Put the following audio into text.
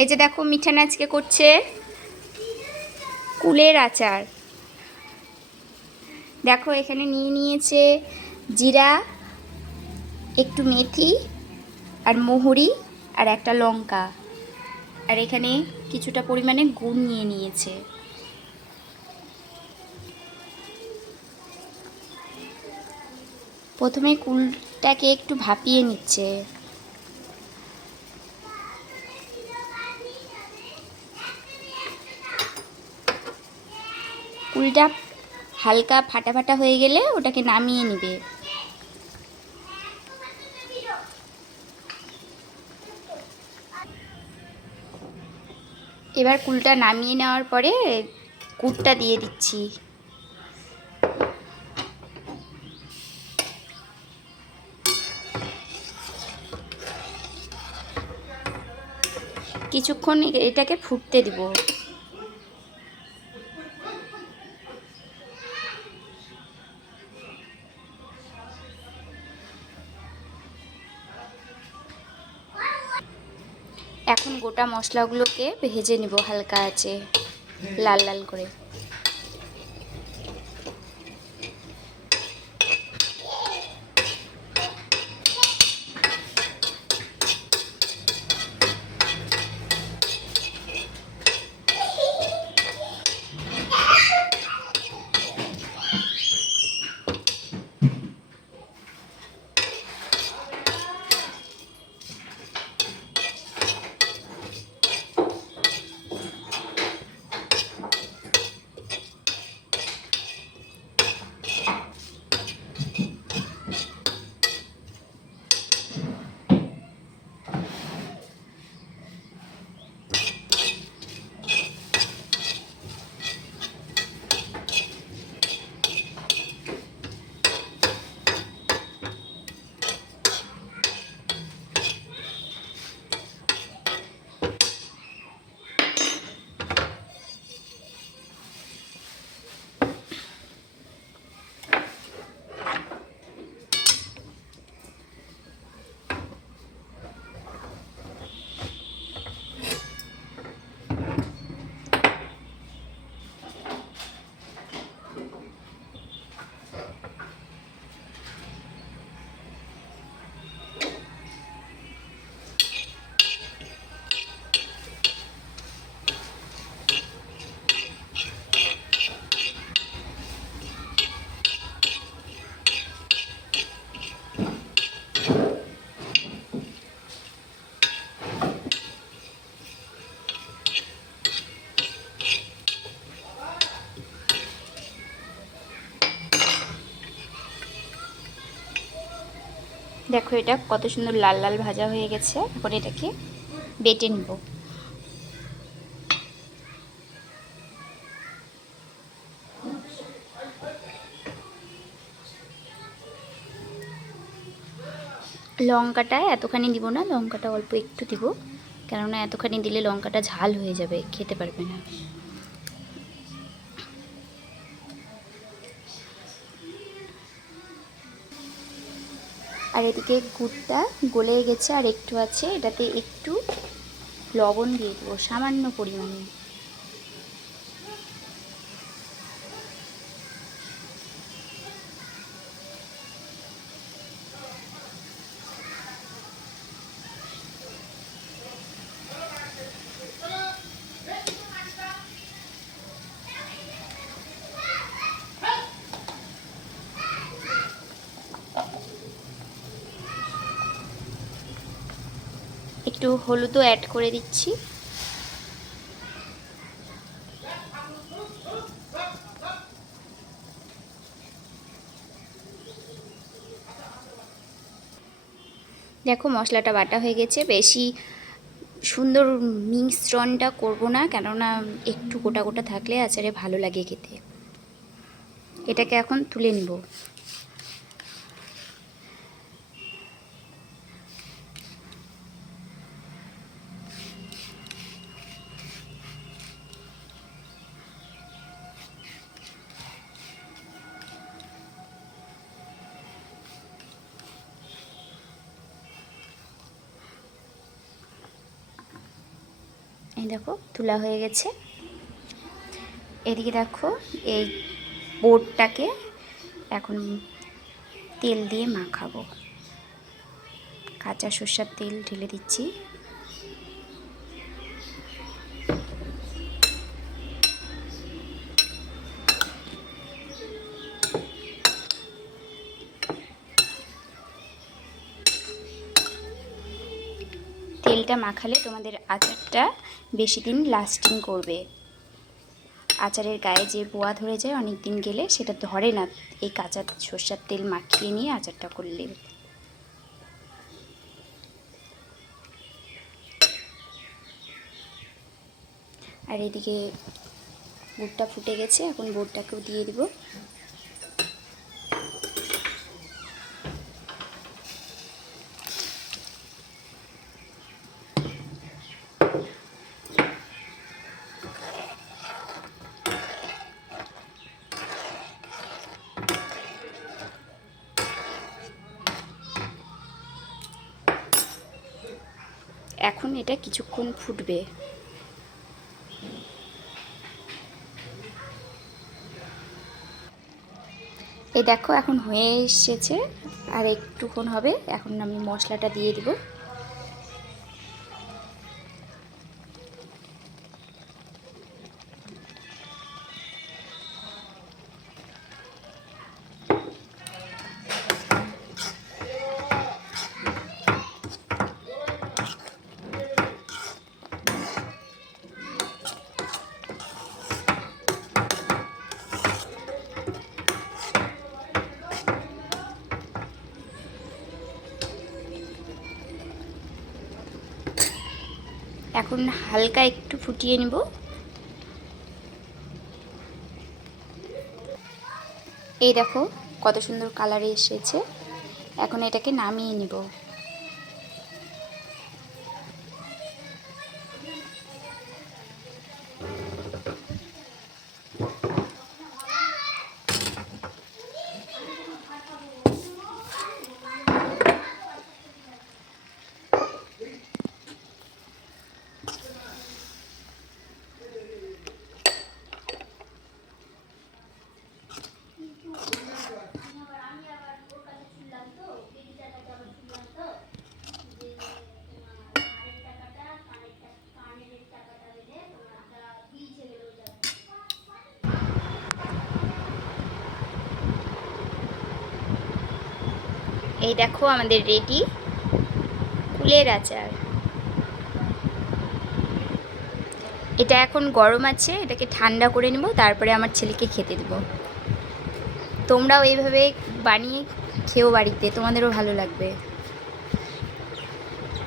এই যে দেখো মিঠান আজকে করছে কুলের আচার। দেখো এখানে নিয়ে নিয়েছে জিরা, একটু মেথি আর মহুরি আর একটা লঙ্কা, আর এখানে কিছুটা পরিমাণে গুড় নিয়ে নিয়েছে। প্রথমে কুলটাকে একটু ভাপিয়ে নিচ্ছে। কুলটা হালকা ফাটা ফাটা হয়ে গেলে ওটাকে নামিয়ে নিবে। এবার কুলটা নামিয়ে নেওয়ার পরে গুড়টা দিয়ে দিচ্ছি। কিছুক্ষণ এটাকে ফুটতে দিব। এখন গোটা মশলাগুলোকে ভেজে নিব হালকা আছে লাল লাল করে। দেখো এটা কত সুন্দর লাল লাল ভাজা হয়ে গেছে। এখন এটাকে বেটে নিব। লঙ্কাটা এতখানি দিব না, লঙ্কাটা অল্প একটু দিব, কেননা এতখানি দিলে লঙ্কাটা ঝাল হয়ে যাবে, খেতে পারবে না। আর এদিকে গুড়টা গলে গেছে আর একটু আছে, এটাতে একটু লবণ দিয়ে দেবো সামান্য পরিমাণে। একটু হলুদও অ্যাড করে দিচ্ছি। দেখো মশলাটা বাটা হয়ে গেছে। বেশি সুন্দর মিশ্রণটা করব না, কেননা একটু গোটা গোটা থাকলে আচারে ভালো লাগে খেতে। এটাকে এখন তুলে নিব। এই দেখো তুলা হয়ে গেছে। এদিকে দেখো এই বোটটাকে এখন তেল দিয়ে মাখাবো। কাঁচা সর্ষের তেল ঢেলে দিচ্ছি। তেলটা মাখালে তোমাদের আচারটা বেশি দিন লাস্টিং করবে। আচারের গায়ে যে বোয়া ধরে যায় অনেক দিন গেলে, সেটা ধরে না এই কাঁচা সর্ষের তেল মাখিয়ে নিয়ে আচারটা করলে। আর এদিকে বুটটা ফুটে গেছে, এখন বুটটাকেও দিয়ে দিব। এখন এটা কিছুক্ষণ ফুটবে। এই দেখো এখন হয়ে এসেছে, আর একটুক্ষণ হবে। এখন আমি মশলাটা দিয়ে দিব। এখন হালকা একটু ফুটিয়ে নিব। এই দেখো কত সুন্দর কালারে এসেছে। এখন এটাকে নামিয়ে নিব। এই দেখো আমাদের রেডি কুলের আচার। এটা এখন গরম আছে, এটাকে ঠান্ডা করে নেব, তারপরে আমার ছেলেকে খেতে দেব। তোমরাও এইভাবে বানিয়ে খেও বাড়িতে, তোমাদেরও ভালো লাগবে।